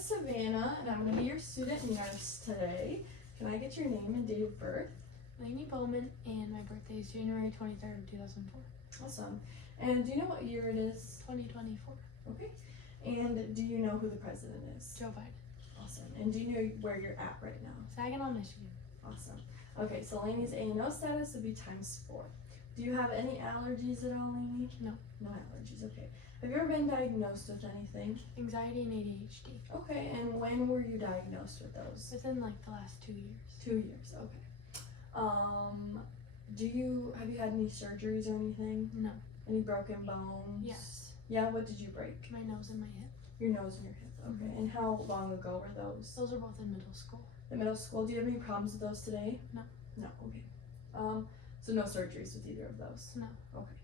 is Savannah, and I'm going to be your student nurse today. Can I get your name and date of birth? Lainey Bowman, and my birthday is January 23rd, 2004. Awesome. And do you know what year it is? 2024. Okay. And do you know who the president is? Joe Biden. Awesome. And do you know where you're at right now? Saginaw, Michigan. Awesome. Okay, so Lainey's A&O status would be ×4. Do you have any allergies at all, Lainey? No. No allergies, okay. Have you ever been diagnosed with anything? Anxiety and ADHD. Okay, and when were you diagnosed with those? Within like the last 2 years. 2 years, okay. Have you had any surgeries or anything? No. Any broken bones? Yes. Yeah, what did you break? My nose and my hip. Your nose and your hip, okay. And how long ago were those? Those are both in middle school. In middle school. Do you have any problems with those today? No. No, okay. So no surgeries with either of those? No. Okay.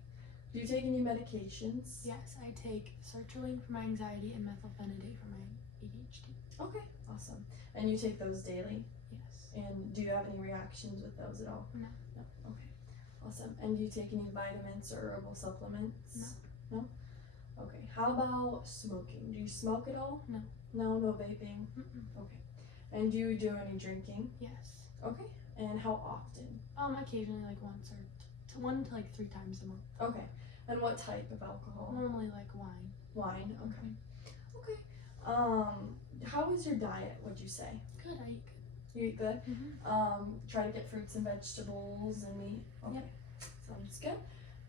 Do you take any medications? Yes, I take sertraline for my anxiety and methylphenidate for my ADHD. Okay, awesome. And you take those daily? Yes. And do you have any reactions with those at all? No. No, okay. Awesome. And do you take any vitamins or herbal supplements? No. No? Okay. How about smoking? Do you smoke at all? No. No, no vaping? Mm-mm. Okay. And do you do any drinking? Yes. Okay. And how often? Occasionally like once or 1 to like 3 times a month. Okay. And what type of alcohol? Normally like wine. Wine, okay. Mm-hmm. Okay. How is your diet, would you say? Good, I eat good. You eat good? Mm-hmm. Try to get fruits and vegetables and meat? Okay. Yep. Sounds good.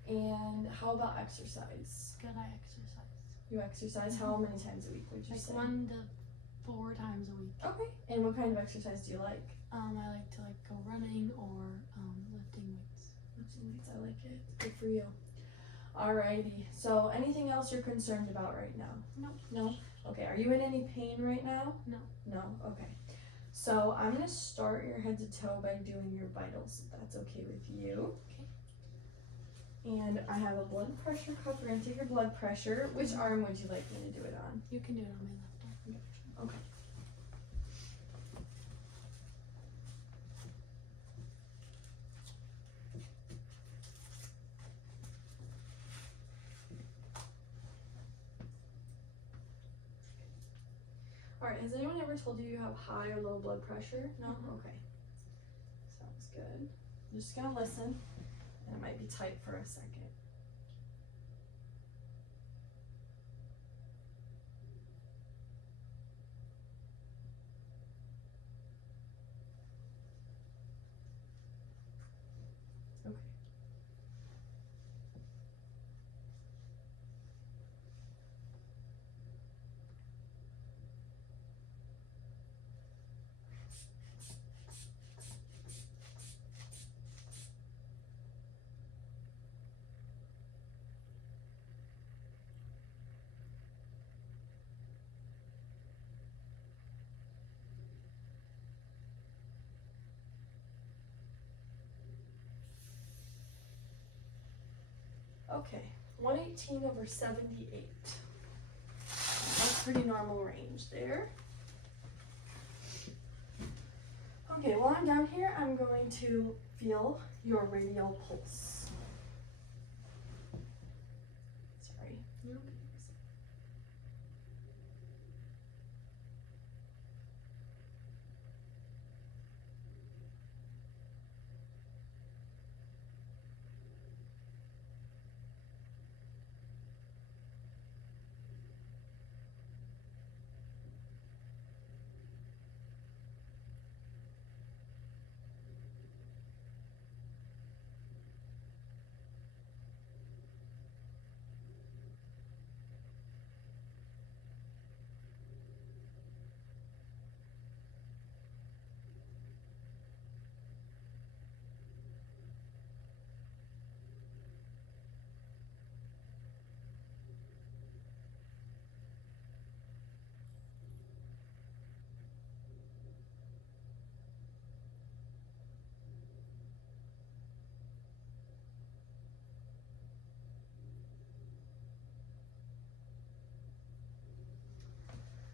And how about exercise? Good, I exercise. You exercise how many times a week would you Like say? 1 to 4 times a week. Okay. And what kind of exercise do you like? I like to go running or lifting weights. Lifting weights, I like it. Good for you. Alrighty. So anything else you're concerned about right now? No. No? Okay. Are you in any pain right now? No. No? Okay. So I'm going to start your head to toe by doing your vitals, if that's okay with you. Okay. And I have a blood pressure cuff. We're going to take your blood pressure. Which arm would you like me to do it on? You can do it on my left arm. Okay. Alright, has anyone ever told you you have high or low blood pressure? No? Okay. Sounds good. I'm just going to listen, and it might be tight for a second. Okay. Okay, 118/78. That's pretty normal range there. Okay, while I'm down here, I'm going to feel your radial pulse. Sorry. Okay.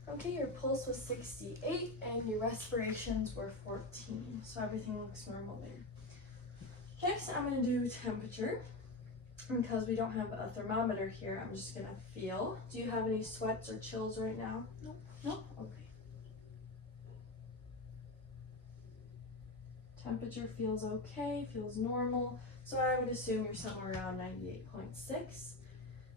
Okay, your pulse was 68 and your respirations were 14, so everything looks normal there. Next, I'm going to do temperature. Because we don't have a thermometer here, I'm just going to feel. Do you have any sweats or chills right now? Nope. No? Okay. Temperature feels okay, feels normal. So I would assume you're somewhere around 98.6.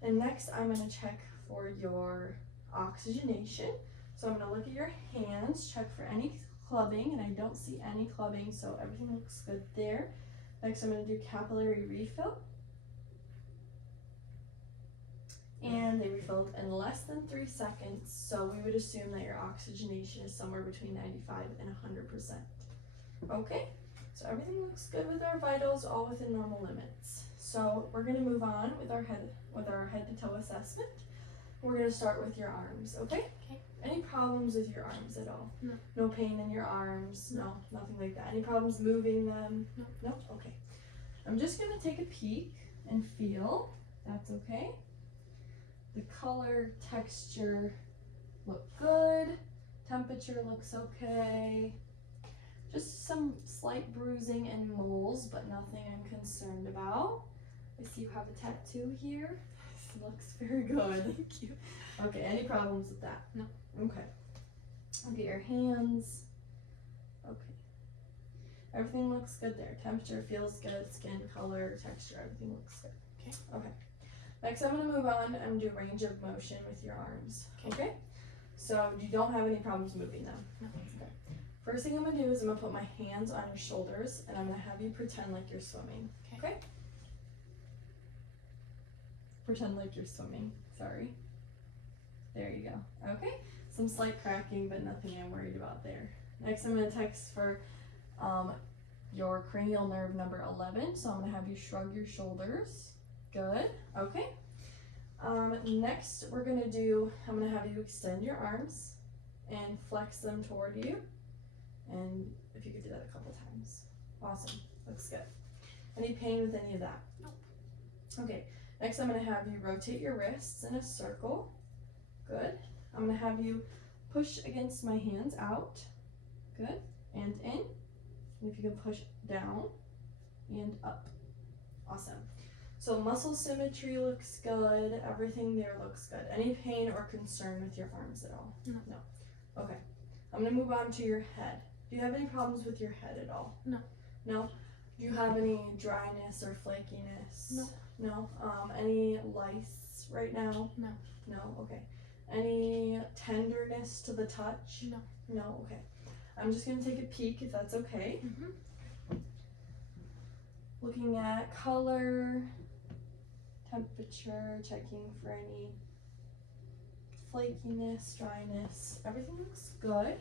And next I'm gonna check for your oxygenation. So I'm gonna look at your hands, check for any clubbing, and I don't see any clubbing, so everything looks good there. Next I'm gonna do capillary refill. And they refilled in less than 3 seconds, so we would assume that your oxygenation is somewhere between 95 and 100%. Okay, so everything looks good with our vitals, all within normal limits. So we're gonna move on with our head to toe assessment. We're gonna start with your arms, okay? Okay. Any problems with your arms at all? No. No pain in your arms? No, nothing like that. Any problems moving them? No. No? Okay. I'm just gonna take a peek and feel. That's okay. The color, texture look good. Temperature looks okay. Just some slight bruising and moles, but nothing I'm concerned about. I see you have a tattoo here. This looks very good. Thank you. Okay, any problems with that? No. Okay. Look at your hands. Okay. Everything looks good there. Temperature feels good, skin color, texture, everything looks good. Okay. Okay. Next I'm gonna move on and do range of motion with your arms. Okay? So you don't have any problems moving them? No. Okay. First thing I'm gonna do is I'm gonna put my hands on your shoulders and I'm gonna have you pretend like you're swimming. Okay. Okay? Pretend like you're swimming. Sorry. There you go. Okay? Some slight cracking, but nothing I'm worried about there. Next I'm gonna text for your cranial nerve number 11. So I'm gonna have you shrug your shoulders. Good. Okay. Next I'm gonna have you extend your arms and flex them toward you. And if you could do that a couple times. Awesome. Looks good. Any pain with any of that? Nope. Okay. Next I'm gonna have you rotate your wrists in a circle. Good. I'm gonna have you push against my hands out. Good. And in. And if you can push down and up. Awesome. So muscle symmetry looks good. Everything there looks good. Any pain or concern with your arms at all? No. No. Okay. I'm gonna move on to your head. Do you have any problems with your head at all? No. No? Do you have any dryness or flakiness? No. No? Any lice right now? No. No? Okay. Any tenderness to the touch? No. No? Okay. I'm just gonna take a peek if that's okay. Mm-hmm. Looking at color, temperature, checking for any flakiness, dryness. Everything looks good.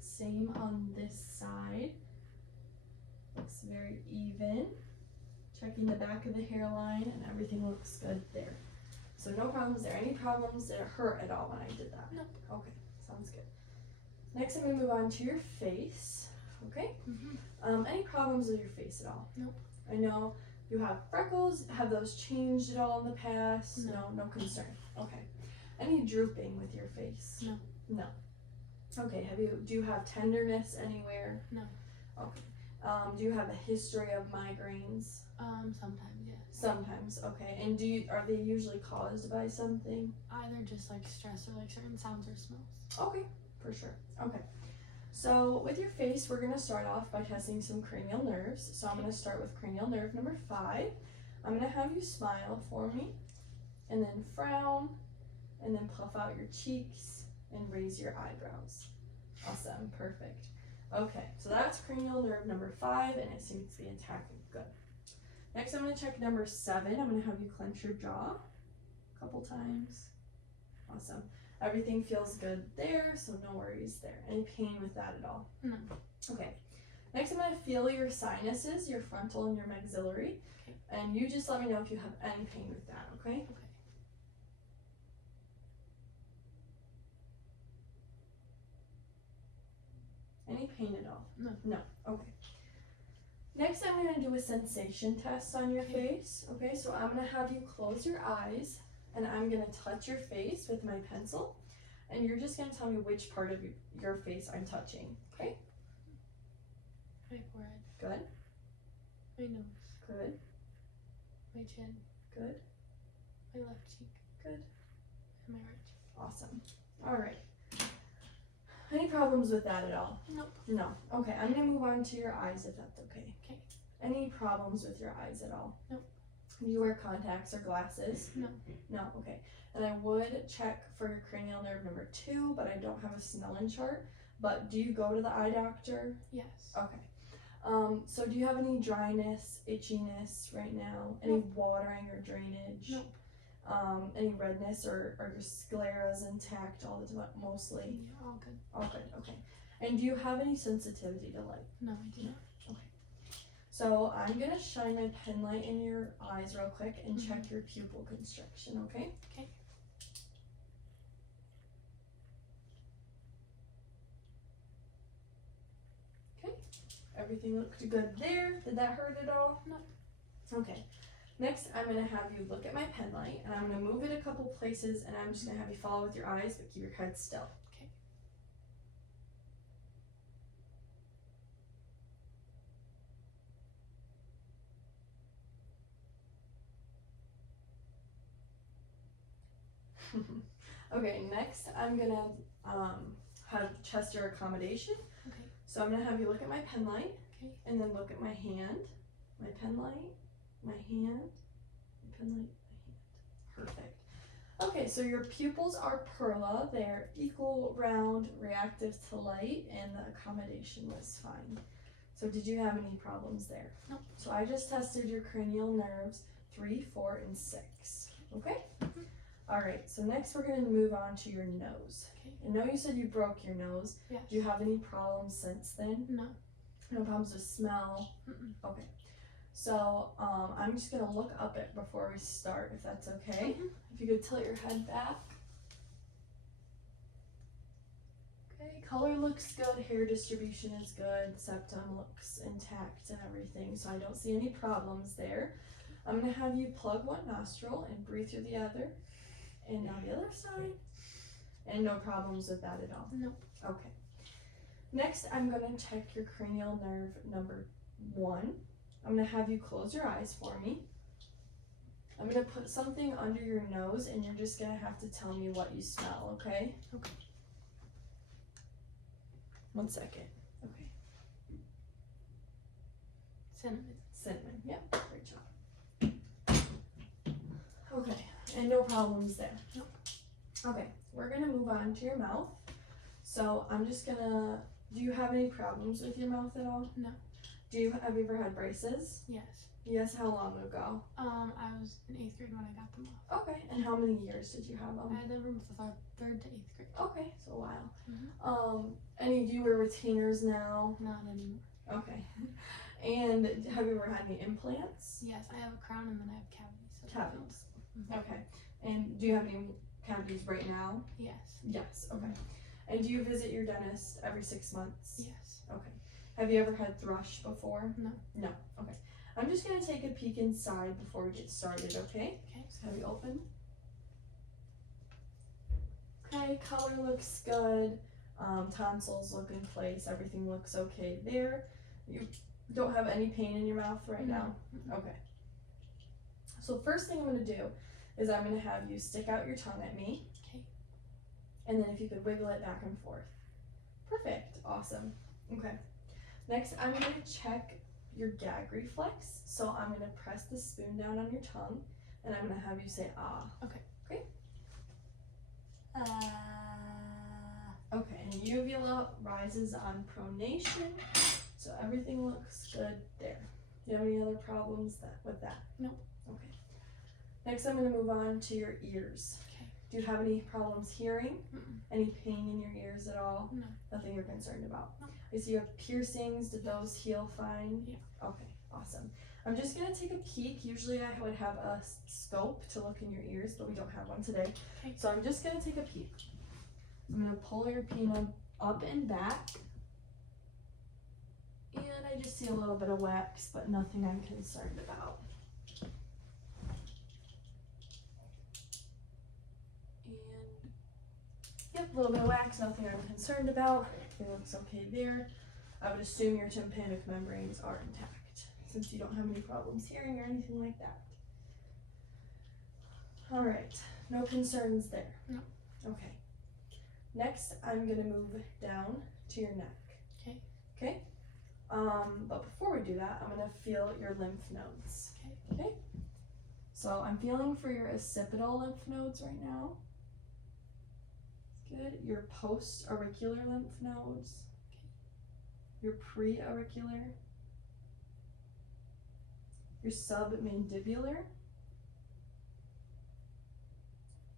Same on this side. Looks very even. Checking the back of the hairline and everything looks good there. So no problems there. Any problems that hurt at all when I did that? Nope. Okay, sounds good. Next I'm gonna move on to your face. Okay? Mm-hmm. Any problems with your face at all? Nope. I know you have freckles. Have those changed at all in the past? No. No concern. Okay. Any drooping with your face? No. No. Okay. Do you have tenderness anywhere? No. Okay. Do you have a history of migraines? Sometimes, yeah. Sometimes. Okay. And are they usually caused by something? Either just like stress or like certain sounds or smells. Okay. For sure. Okay. So with your face, we're gonna start off by testing some cranial nerves. So I'm gonna start with cranial nerve number 5. I'm gonna have you smile for me, and then frown, and then puff out your cheeks, and raise your eyebrows. Awesome, perfect. Okay, so that's cranial nerve number 5, and it seems to be intact and good. Next, I'm gonna check number 7. I'm gonna have you clench your jaw a couple times. Awesome. Everything feels good there, so no worries there. Any pain with that at all? No. Okay. Next, I'm going to feel your sinuses, your frontal and your maxillary. Okay. And you just let me know if you have any pain with that, okay? Okay. Any pain at all? No. No. Okay. Next, I'm going to do a sensation test on your face. Okay, so I'm going to have you close your eyes. And I'm going to touch your face with my pencil, and you're just going to tell me which part of your face I'm touching, okay? My forehead. Good, My nose. good, My chin. good, My left cheek. good. And my right cheek. Awesome. All right. Any problems with that at all? Nope. No. Okay, I'm gonna move on to your eyes if that's okay. Okay. Any problems with your eyes at all? Nope. Do you wear contacts or glasses? No. No, okay. And I would check for your cranial nerve number 2, but I don't have a Snellen chart. But do you go to the eye doctor? Yes. Okay. So do you have any dryness, itchiness right now? Any Nope. watering or drainage? Nope. Any redness or your sclera's intact all the time, mostly? Yeah, all good. All good, okay. And do you have any sensitivity to light? No, I do not. So I'm gonna shine my pen light in your eyes real quick and check your pupil constriction, okay? Okay. Okay, everything looked good there. Did that hurt at all? No. Okay. Next, I'm gonna have you look at my pen light, and I'm gonna move it a couple places, and I'm just gonna have you follow with your eyes, but keep your head still. Okay. Okay, next I'm gonna have chest or accommodation. Okay. So I'm gonna have you look at my pen light, Okay. and then look at my hand, my pen light, my hand, my pen light, my hand. Perfect. Okay, so your pupils are perla. They're equal, round, reactive to light, and the accommodation was fine. So did you have any problems there? Nope. So I just tested your cranial nerves 3, 4, and 6. Okay? All right, so next we're gonna move on to your nose. Okay. I know you said you broke your nose. Yes. Do you have any problems since then? No. No problems with smell? Mm-mm. Okay. So I'm just gonna look up it before we start, if that's okay. If you could tilt your head back. Okay, color looks good, hair distribution is good, septum looks intact and everything, so I don't see any problems there. I'm gonna have you plug one nostril and breathe through the other, and now the other side, and no problems with that at all. Nope. Okay. Next, I'm gonna check your cranial nerve number 1. I'm gonna have you close your eyes for me. I'm gonna put something under your nose, and you're just gonna have to tell me what you smell, okay? Okay. 1 second. Okay. Cinnamon. Cinnamon. Yep. Great job. Okay. And no problems there. Nope. Okay. We're gonna move on to your mouth. So I'm just gonna. Do you have any problems with your mouth at all? No. Have you ever had braces? Yes. Yes. How long ago? I was in 8th grade when I got them off. Okay. And how many years did you have them? I had them from 3rd to 8th grade. Okay. So a while. Mhm. Do you wear retainers now? Not anymore. Okay. And have you ever had any implants? Yes, I have a crown and then I have cavities. So Cavities. Mhm. Okay. And do you have any cavities right now? Yes. Yes. Okay. And do you visit your dentist every 6 months? Yes. Okay. Have you ever had thrush before? No. No. Okay. I'm just gonna take a peek inside before we get started, okay? Okay. So have you open? Okay, color looks good. Tonsils look in place. Everything looks okay there. You don't have any pain in your mouth right now? Mm-mm. Okay. So first thing I'm gonna do is I'm gonna have you stick out your tongue at me. Okay. And then if you could wiggle it back and forth. Perfect. Awesome. Okay. Next, I'm gonna check your gag reflex. So I'm gonna press the spoon down on your tongue, and I'm gonna have you say ah. Okay. Great. Okay, and uvula rises on pronation, so everything looks good there. Do you have any other problems with that? No. Okay. Next, I'm gonna move on to your ears. Okay. Do you have any problems hearing? Mm-mm. Any pain in your ears at all? No. Nothing you're concerned about? No. I see you have piercings. Did those heal fine? Yeah. Okay, awesome. I'm just gonna take a peek. Usually I would have a scope to look in your ears, but we don't have one today. Okay. So I'm just gonna take a peek. I'm gonna pull your pinna up and back. And I just see a little bit of wax, but nothing I'm concerned about. And yep, a little bit of wax, nothing I'm concerned about. Everything looks okay there. I would assume your tympanic membranes are intact, since you don't have any problems hearing or anything like that. All right, no concerns there. No. Okay. Next, I'm gonna move down to your neck. Okay. Okay? But before we do that, I'm gonna feel your lymph nodes. Okay. Okay? So I'm feeling for your occipital lymph nodes right now. Good. Your post-auricular lymph nodes. Okay. Your pre-auricular. Your submandibular.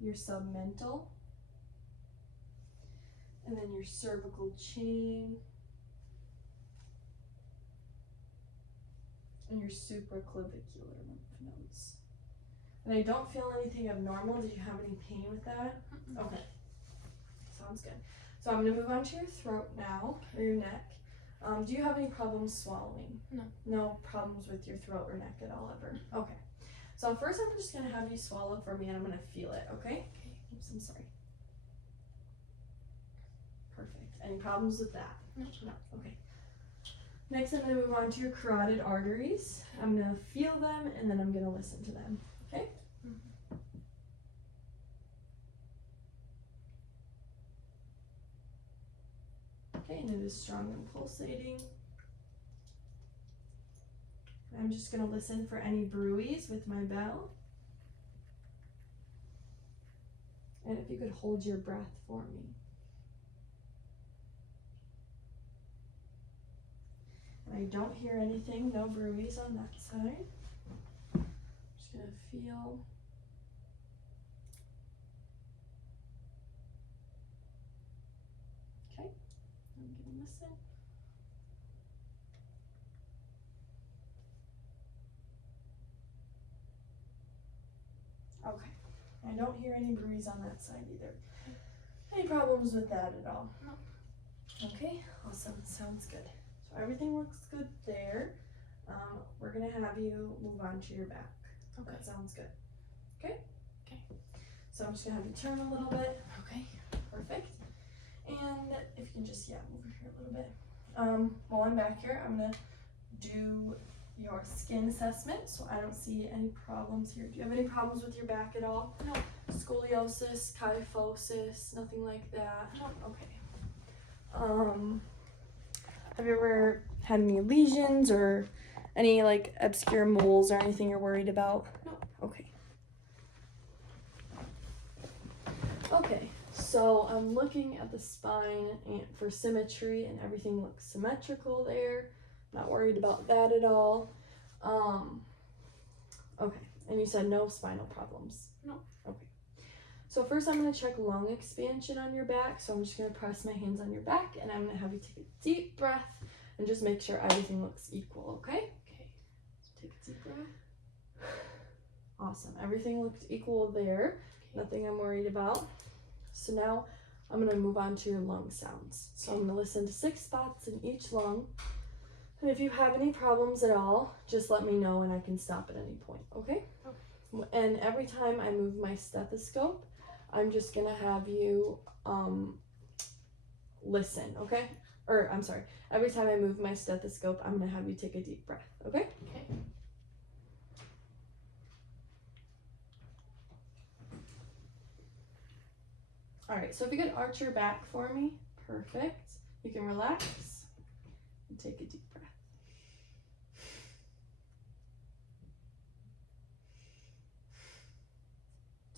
Your submental. And then your cervical chain. And your supraclavicular lymph nodes. And I don't feel anything abnormal. Did you have any pain with that? Okay. Sounds good. So I'm going to move on to your throat now, or your neck. Do you have any problems swallowing? No. No problems with your throat or neck at all ever? Okay. So first I'm just going to have you swallow for me and I'm going to feel it, okay? Okay. Oops, I'm sorry. Perfect. Any problems with that? No. No. Okay. Next I'm going to move on to your carotid arteries. I'm going to feel them and then I'm going to listen to them, okay? Okay, and it is strong and pulsating. I'm just going to listen for any bruise with my bell. And if you could hold your breath for me. And I don't hear anything, no bruise on that side. I'm just going to feel. Okay, I'm going to listen. Okay, I don't hear any bruise on that side either. Any problems with that at all? No. Okay, awesome, sounds good. So everything looks good there. We're gonna have you move on to your back. Okay. That sounds good. Okay? Okay. So I'm just gonna have you turn a little bit. Okay. Perfect. And if you can just, move over here a little bit. While I'm back here, I'm gonna do your skin assessment, so I don't see any problems here. Do you have any problems with your back at all? No. Scoliosis, kyphosis, nothing like that? No. Okay. Have you ever had any lesions or any like obscure moles or anything you're worried about? No. Okay. Okay, so I'm looking at the spine and for symmetry and everything looks symmetrical there. Not worried about that at all. Okay, and you said no spinal problems? No. Okay. So first I'm going to check lung expansion on your back. So I'm just going to press my hands on your back and I'm going to have you take a deep breath and just make sure everything looks equal, okay? Okay. So take a deep breath. Awesome, everything looked equal there. Okay. Nothing I'm worried about. So now I'm going to move on to your lung sounds. So I'm going to listen to 6 spots in each lung. And if you have any problems at all, just let me know and I can stop at any point, okay? Okay. And every time I move my stethoscope, I'm just gonna have you listen, okay? Or I'm sorry, every time I move my stethoscope, I'm gonna have you take a deep breath, okay? Okay. All right, so if you could arch your back for me, perfect. You can relax and take a deep breath.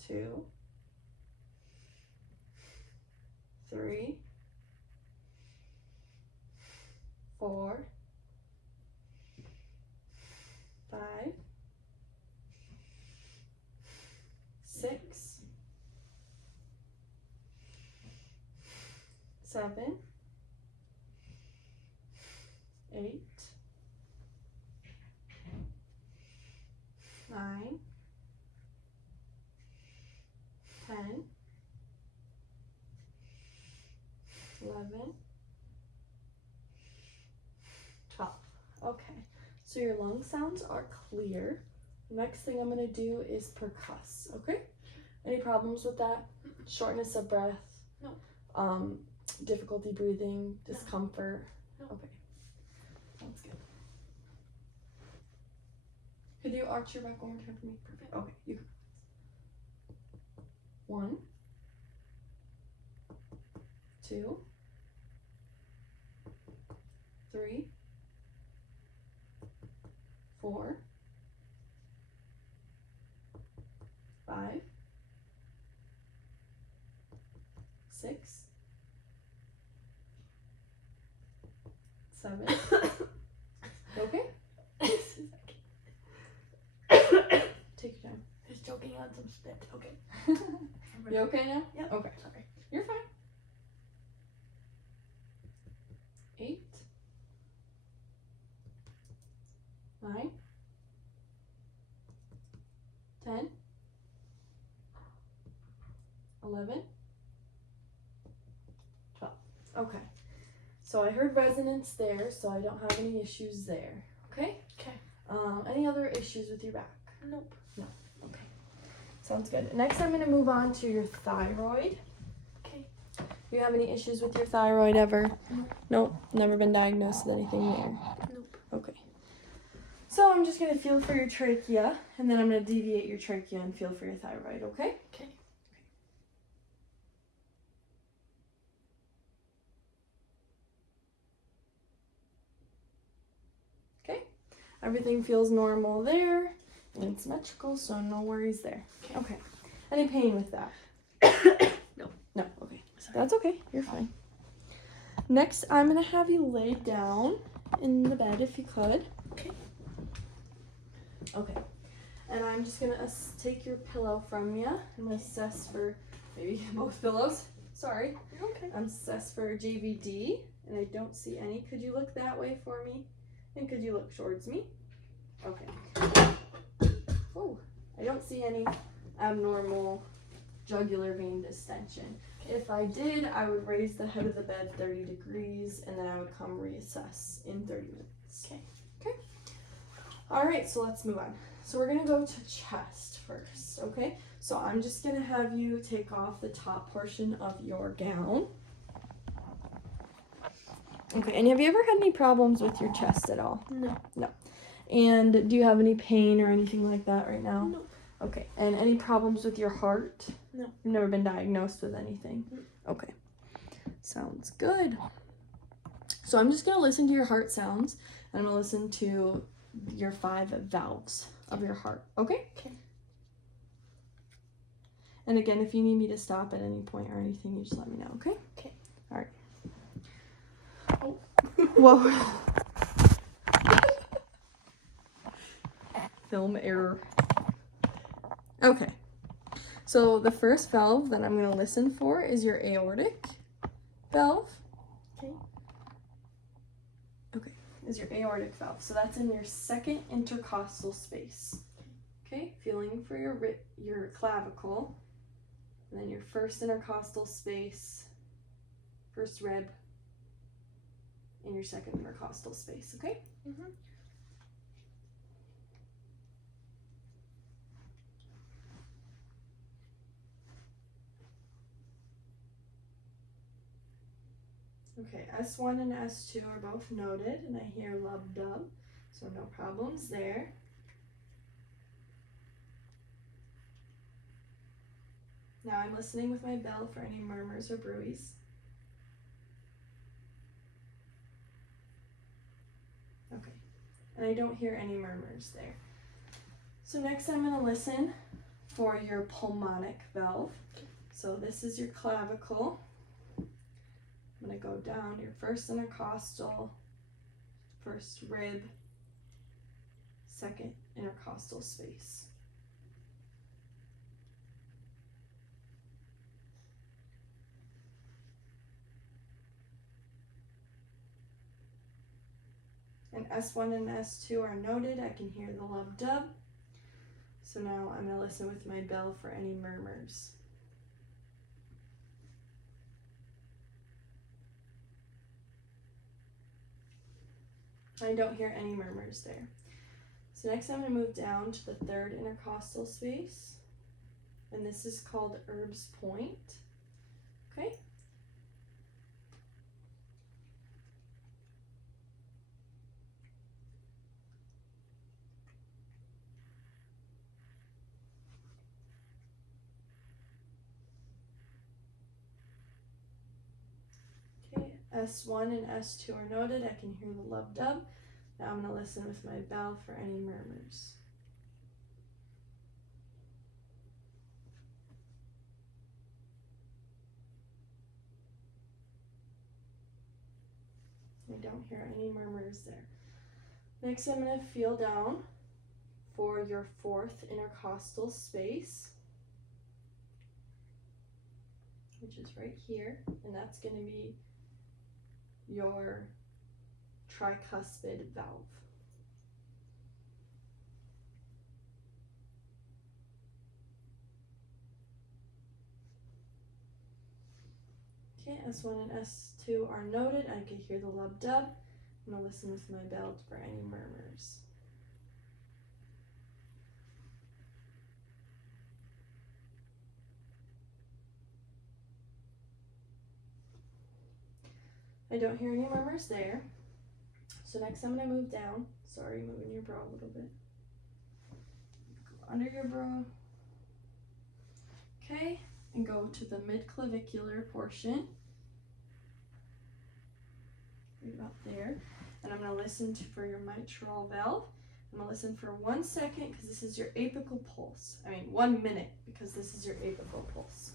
2, 3, 4, 5, 6, 7, 8, 9, 10, 11, 12. Okay, so your lung sounds are clear. Next thing I'm going to do is percuss, okay? Any problems with that? Shortness of breath? No. Difficulty breathing? Discomfort? No. Okay, sounds good. Could you arch your back one more time for me? Perfect. Okay, you can. 1, 2, 3, 4, 5, 6, 7. Okay? Take your time. Just choking on some spit. Okay. You okay now? Yep. Okay. Sorry. You're fine. 8, 9, 10, 11, 12. Okay. So I heard resonance there, so I don't have any issues there. Okay? Okay. Any other issues with your back? Nope. No. Okay. Sounds good. Next, I'm going to move on to your thyroid. Okay. Do you have any issues with your thyroid ever? Nope. Nope. Never been diagnosed with anything there. Nope. Okay. So I'm just going to feel for your trachea, and then I'm going to deviate your trachea and feel for your thyroid, okay? Okay. Okay. Everything feels normal there, and it's symmetrical, so no worries there. Okay. Okay. Any pain with that? No. No. Okay. Sorry. That's okay. You're fine. Next, I'm going to have you lay down in the bed if you could. Okay. Okay. And I'm just going to take your pillow from you and assess for maybe both pillows. Sorry. Okay. I'm assessed for JVD, and I don't see any. Could you look that way for me? And could you look towards me? Okay. Oh, I don't see any abnormal jugular vein distension. If I did, I would raise the head of the bed 30 degrees, and then I would come reassess in 30 minutes. Okay. Okay. All right, so let's move on. So we're gonna go to chest first, okay? So I'm just gonna have you take off the top portion of your gown. Okay, and have you ever had any problems with your chest at all? No. No. And do you have any pain or anything like that right now? No. Okay, and any problems with your heart? No. You've never been diagnosed with anything? Mm. Okay. Sounds good. So I'm just gonna listen to your heart sounds, and I'm gonna listen to your 5 valves of your heart, okay? Okay. And again, if you need me to stop at any point or anything, you just let me know, okay? Okay. All right. Oh. Whoa. Film error. Okay. So the first valve that I'm going to listen for is your aortic valve. Okay. Okay. Is your aortic valve. So that's in your second intercostal space. Okay. Feeling for your clavicle. And then your first intercostal space, first rib, and your second intercostal space, okay? Mhm. Okay, S1 and S2 are both noted, and I hear lub dub, so no problems there. Now I'm listening with my bell for any murmurs or bruits. Okay, and I don't hear any murmurs there. So next I'm going to listen for your pulmonic valve. So this is your clavicle. I'm going to go down your first intercostal, first rib, second intercostal space. And S1 and S2 are noted. I can hear the lub dub. So now I'm going to listen with my bell for any murmurs. I don't hear any murmurs there. So next I'm going to move down to the third intercostal space. And this is called Erb's Point. Okay? S1 and S2 are noted. I can hear the lub dub. Now I'm going to listen with my bell for any murmurs. I don't hear any murmurs there. Next, I'm going to feel down for your fourth intercostal space, which is right here, and that's going to be your tricuspid valve. Okay, S1 and S2 are noted. I can hear the lub dub. I'm going to listen with my bell for any murmurs. I don't hear any murmurs there. So next I'm going to move down. Sorry, moving your bra a little bit. Go under your bra. Okay, and go to the mid-clavicular portion. Right about there. And I'm going to listen for your mitral valve. I'm going to listen for 1 second because this is your apical pulse. 1 minute because this is your apical pulse.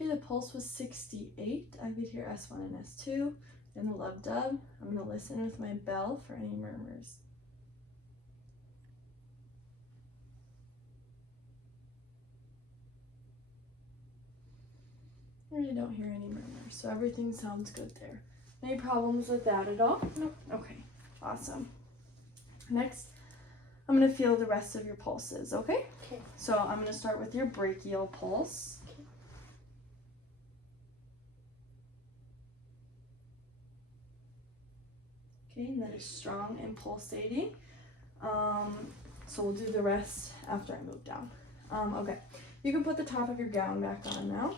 Okay, the pulse was 68. I could hear S1 and S2 and the lub dub. I'm going to listen with my bell for any murmurs. I really don't hear any murmurs, so everything sounds good there. Any problems with that at all? Nope. Okay, awesome. Next, I'm going to feel the rest of your pulses, okay? Okay. So I'm going to start with your brachial pulse. Okay, and that is strong and pulsating. So we'll do the rest after I move down. Okay, you can put the top of your gown back on now.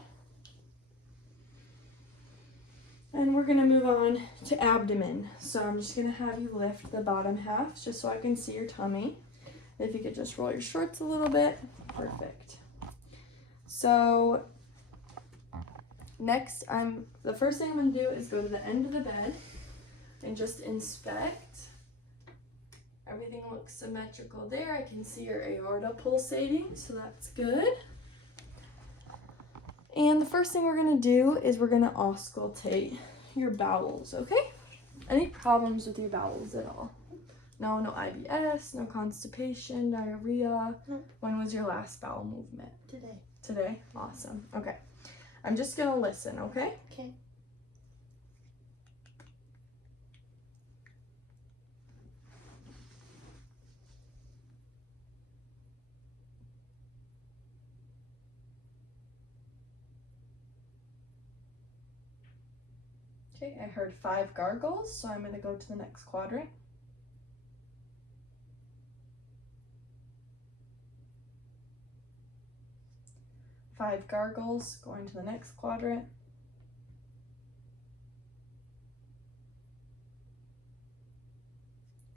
And we're gonna move on to abdomen. So I'm just gonna have you lift the bottom half just so I can see your tummy. If you could just roll your shorts a little bit, perfect. So next, the first thing I'm gonna do is go to the end of the bed and just inspect. Everything looks symmetrical there. I can see your aorta pulsating, so that's good. And the first thing we're gonna do is we're gonna auscultate your bowels, okay? Any problems with your bowels at all? No IBS, no constipation, diarrhea? Nope. When was your last bowel movement? Today. Today? Awesome, okay. I'm just gonna listen, okay? Okay. Okay, I heard 5 gargles, so I'm going to go to the next quadrant. Five gargles, going to the next quadrant.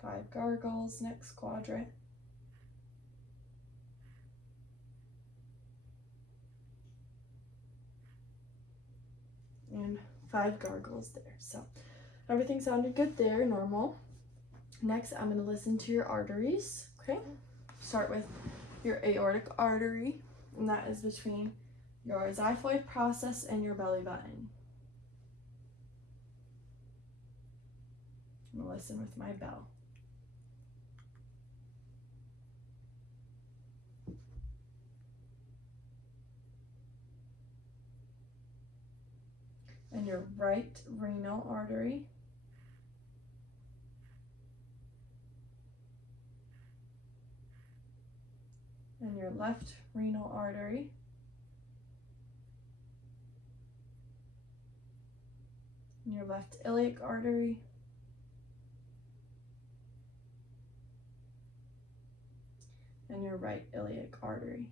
Five gargles, next quadrant. And 5 gargles there. So everything sounded good there, normal. Next, I'm going to listen to your arteries, okay? Start with your aortic artery, and that is between your xiphoid process and your belly button. I'm going to listen with my bell. and your right renal artery. And your left renal artery. And your left iliac artery. And your right iliac artery.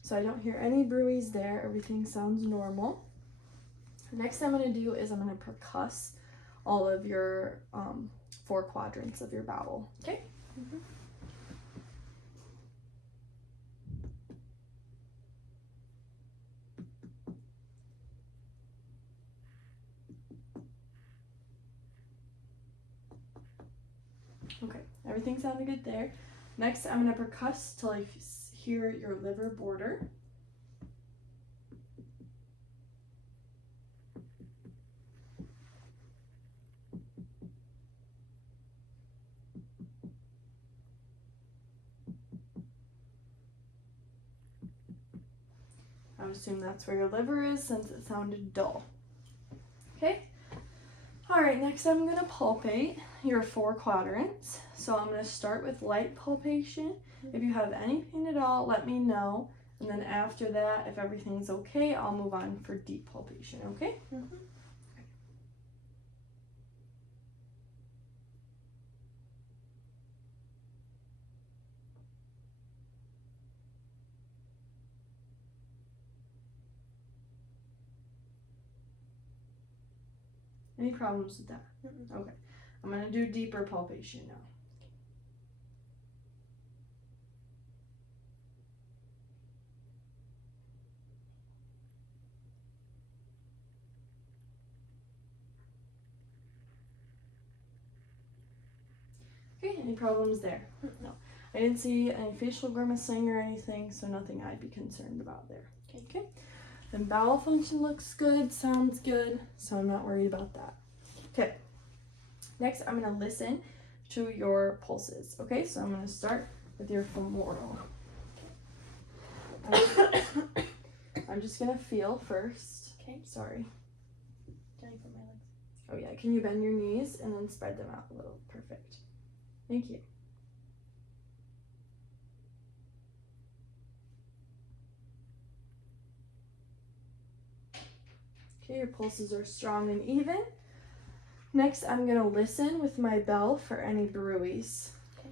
So I don't hear any bruise there. Everything sounds normal. Next I'm going to do is I'm going to percuss all of your 4 quadrants of your bowel. Okay? Mm-hmm. Okay, everything sounded good there. Next, I'm going to percuss till I hear your liver border. I would assume that's where your liver is since it sounded dull. Okay? Alright, next I'm going to palpate your 4 quadrants. So I'm going to start with light palpation. If you have any pain at all, let me know. And then after that, if everything's okay, I'll move on for deep palpation, okay? Mm-hmm. Any problems with that? Mm-mm. Okay. I'm going to do deeper palpation now. Okay, any problems there? No. I didn't see any facial grimacing or anything, so nothing I'd be concerned about there. Okay. And bowel function looks good, sounds good, so I'm not worried about that. Okay. Next, I'm going to listen to your pulses. Okay, so I'm going to start with your femoral. I'm just going to feel first. Okay, sorry. Can I put my legs? Oh yeah, can you bend your knees and then spread them out a little? Perfect. Thank you. Okay, your pulses are strong and even. Next, I'm going to listen with my bell for any bruise. Okay.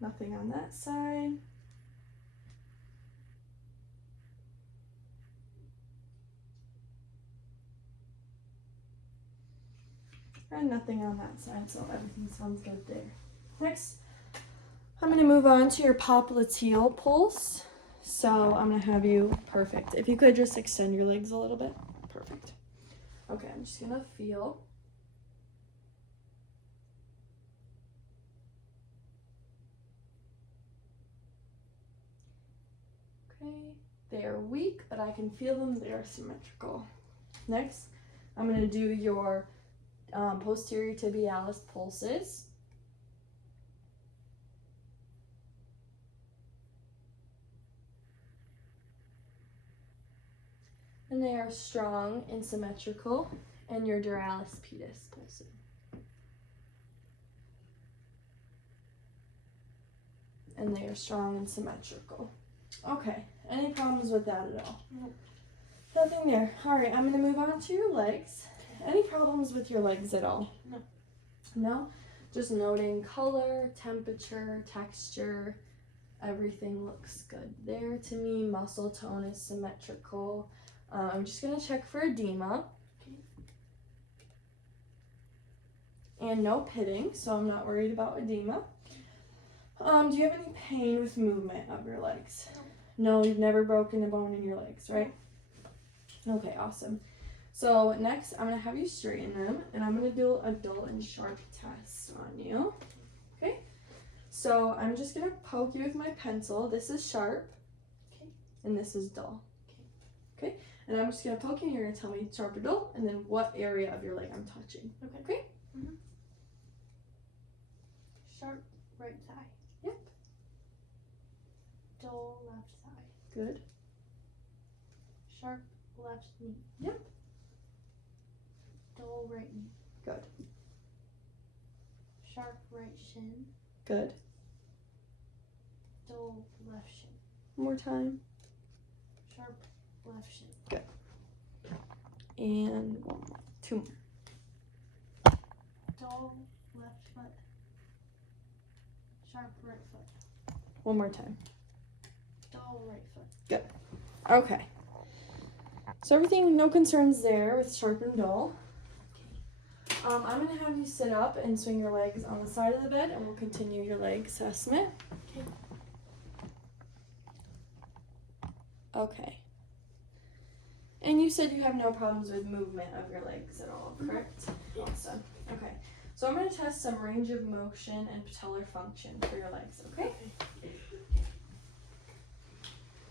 Nothing on that side. And nothing on that side, so everything sounds good there. Next, I'm going to move on to your popliteal pulse. So I'm going to have you, perfect. If you could just extend your legs a little bit. Perfect. Okay, I'm just going to feel. Okay, they are weak, but I can feel them. They are symmetrical. Next, I'm going to do your posterior tibialis pulses. And they are strong and symmetrical, and your duralis pedis pulsing. And they are strong and symmetrical. Okay, any problems with that at all? No. Nothing there. All right, I'm going to move on to your legs. Any problems with your legs at all? No. No? Just noting color, temperature, texture, everything looks good there to me. Muscle tone is symmetrical. I'm just going to check for edema. Okay. And no pitting, so I'm not worried about edema. Do you have any pain with movement of your legs? No, you've never broken a bone in your legs, right? Okay, awesome. So next, I'm going to have you straighten them, and I'm going to do a dull and sharp test on you. Okay? So I'm just going to poke you with my pencil. This is sharp, Okay. and this is dull. Okay? And I'm just gonna poke you and you're gonna tell me sharp or dull and then what area of your leg I'm touching. Okay? Sharp right thigh. Yep. Dull left thigh. Good. Sharp left knee. Yep. Dull right knee. Good. Sharp right shin. Good. Dull left shin. One more time. Sharp left shin. And one more. Two more. Dull left foot. Sharp right foot. One more time. Dull right foot. Okay. So everything, no concerns there with sharp and dull. I'm going to have you sit up and swing your legs on the side of the bed and we'll continue your leg assessment. Okay. And you said you have no problems with movement of your legs at all, correct? Yes. Awesome. Okay. So I'm going to test some range of motion and patellar function for your legs, okay?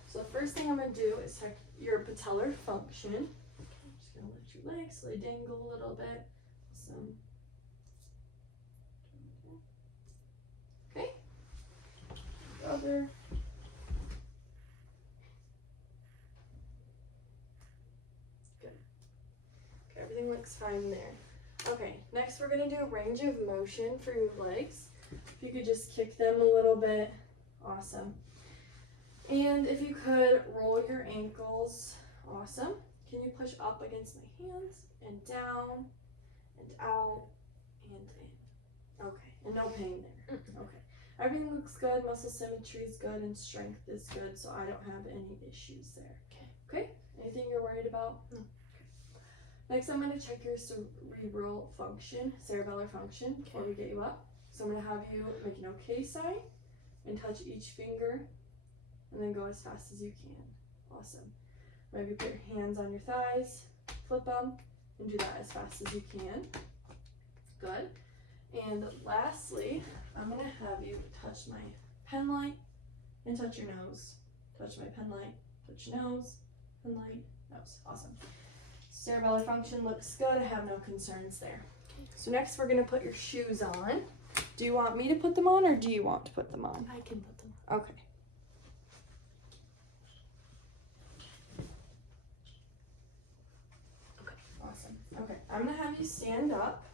So the first thing I'm going to do is check your patellar function. I'm just going to lift your legs so they dangle a little bit. Awesome. Okay. Other. Good. Okay, everything looks fine there. Okay, next we're going to do range of motion for your legs. If you could just kick them a little bit. Awesome. And if you could roll your ankles. Awesome. Can you push up against my hands and down and out and in? Okay, and no pain there. Okay. Everything looks good, muscle symmetry is good, and strength is good, so I don't have any issues there. Okay? Anything you're worried about? No. Okay. Next, I'm going to check your cerebral function, cerebellar function, before we get you up. So I'm going to have you make an okay sign and touch each finger, and then go as fast as you can. Awesome. Maybe put your hands on your thighs, flip them, and do that as fast as you can. Good. And lastly, I'm going to have you touch my pen light and touch your nose. Touch my pen light, touch your nose, pen light, nose. Awesome. Cerebellar function looks good. I have no concerns there. So next we're going to put your shoes on. Do you want me to put them on or do you want to put them on? I can put them. Okay. Awesome. Okay, I'm gonna have you stand up.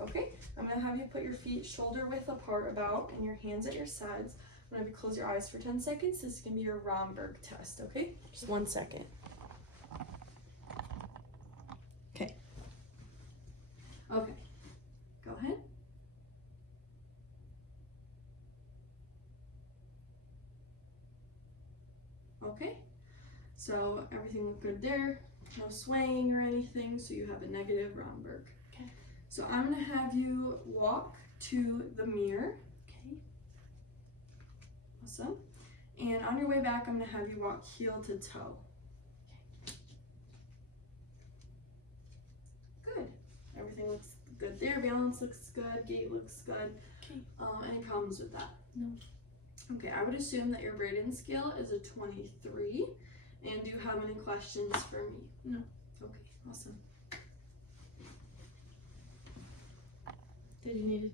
Okay, I'm gonna have you put your feet shoulder width apart about and your hands at your sides. I'm gonna have you close your eyes for 10 seconds. This is gonna be your Romberg test, okay? Just 1 second. Okay. Okay, go ahead. Okay, so everything looked good there. No swaying or anything, so you have a negative Romberg. Okay. So I'm gonna have you walk to the mirror. Okay. Awesome. And on your way back, I'm gonna have you walk heel to toe. Okay. Good. Everything looks good there. Balance looks good. Gait looks good. Okay. Any problems with that? No. Okay, I would assume that your Braden scale is a 23. And do you have any questions for me? No. Okay, awesome. Did you need